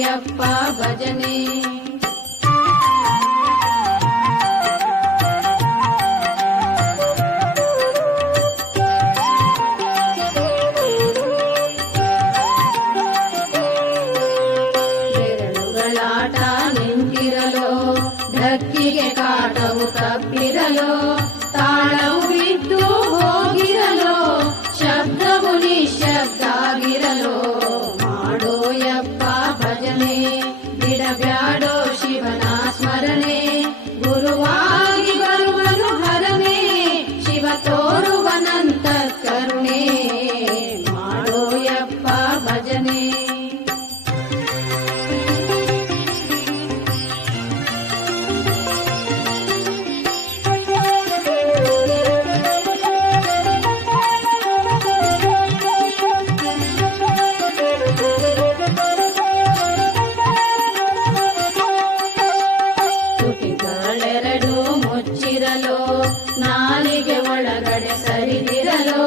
ಯಪ್ಪ ಭಜನೆ. ಬೆರಳುಗಳಾಟ ನಿಂತಿರಲು ಧಕ್ಕಿಗೆ ಕಾಟವು ತಪ್ಪಿರಲು ತಾಳವು ಬಿದ್ದು ಹೋಗಿರಲು ಶಬ್ದವು ನಿಶ್ಶಬ್ದಾಗಿರಲು ಮಾಡೋ ಯಪ್ಪ ಭಜನೆ. ಬಿಡಬ್ಯಾಡೋ ಶಿವನ ಸ್ಮರಣೆ ಗುರುವಾಗಿ ಬರುವನು ಹರನೆ ಶಿವ ತೋರುವನಂತ ಕರುಣೆ ಮಾಡೋ ಯಪ್ಪ ಭಜನೆ. ತುಟಿಗಳೆರಡು ಮುಚ್ಚಿರಲು ನಾಲಿಗೆ ಒಳಗಡೆ ಸರಿದಿರಲು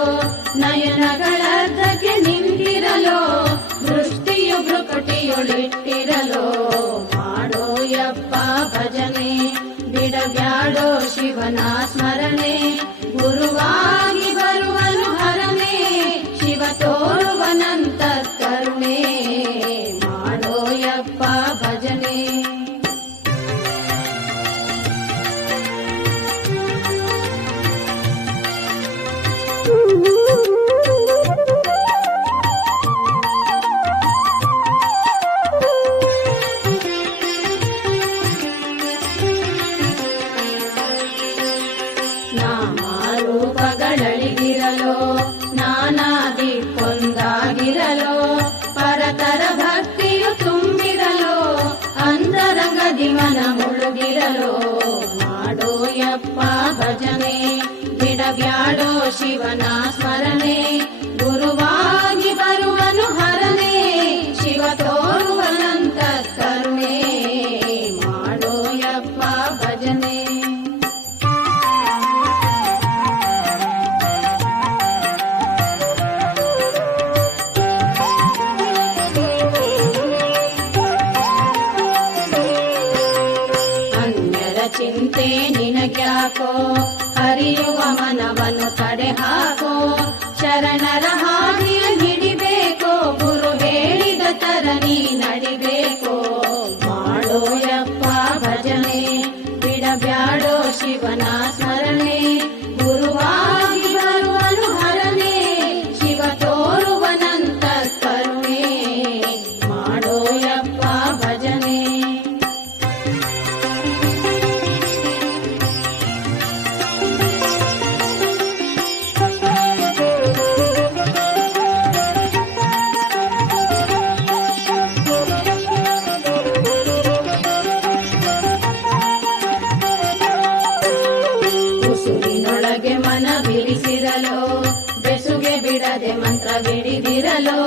ನಯನಗಳದ್ದಕ್ಕೆ ನಿಂತಿರಲು ದೃಷ್ಟಿಯು ಭ್ರುಕುಟಿಯೊಳಿಟ್ಟಿರಲು ಮಾಡೋ ಯಪ್ಪ ಭಜನೆ. ಬಿಡಬ್ಯಾಡೋ ಶಿವನ ಸ್ಮರಣೆ ಗುರುವಾಗಿ ಬರುವನು ಹರನೆ ಶಿವ ತೋರುವನಂತ ಕರುಣೆ ಮಾಡೋ ಯಪ್ಪ ಭಜನೆ. ನಾಮರೂಪಗಳಳಿಗಿರಲು ನಾನಾದಿ ಕೊಂದಾಗಿರಲು ಪರತರ ಭಕ್ತಿಯು ತುಂಬಿರಲು ಅಂತರಂಗದಿ ಮನ ಮುಳುಗಿರಲು ಮಾಡೋ ಯಪ್ಪ ಭಜನೆ. ಬಿಡಬ್ಯಾಡೋ ಶಿವನ ಸ್ಮರಣೆ ಗುರುವಾಗಿ ಬರುವನು ಹರನೆ ಶಿವ ತೋರುವನಂತ ಕರುಣೆ ಮಾಡೋ ಯಪ್ಪ ಭಜನೆ. ಅನ್ಯರ ಚಿಂತೆ ನಿನಗ್ಯಾಕೋ ಹರಿಯುವ ಮನವನ್ನು ತಡೆ ಹಾಕೋ ಶರಣರ ಹಾದಿಯ ಹಿಡಿಬೇಕೋ ಗುರು ಹೇಳಿದ ತರ ನೀ ನಡಿಬೇಕೋ ಮಾಡೋ ಯಪ್ಪ ಭಜನೆ. ಬಿಡಬ್ಯಾಡೋ ಶಿವನ ಸ್ಮರಣೆ ಗುರುವಾಗಿ ಬರುವನು ಹರನೆ ಶಿವ ತೋರುವನಂತ ಕರುಣೆ ಮಾಡೋ ಯಪ್ಪ ಭಜನೆ. ಉಸುರಿನೊಳಗೆ ಮನ ಬಿಡಿಸಿರಲು ಬೆಸುಗೆ ಬಿಡದೆ ಮಂತ್ರ ಬಿಡಿದಿರಲು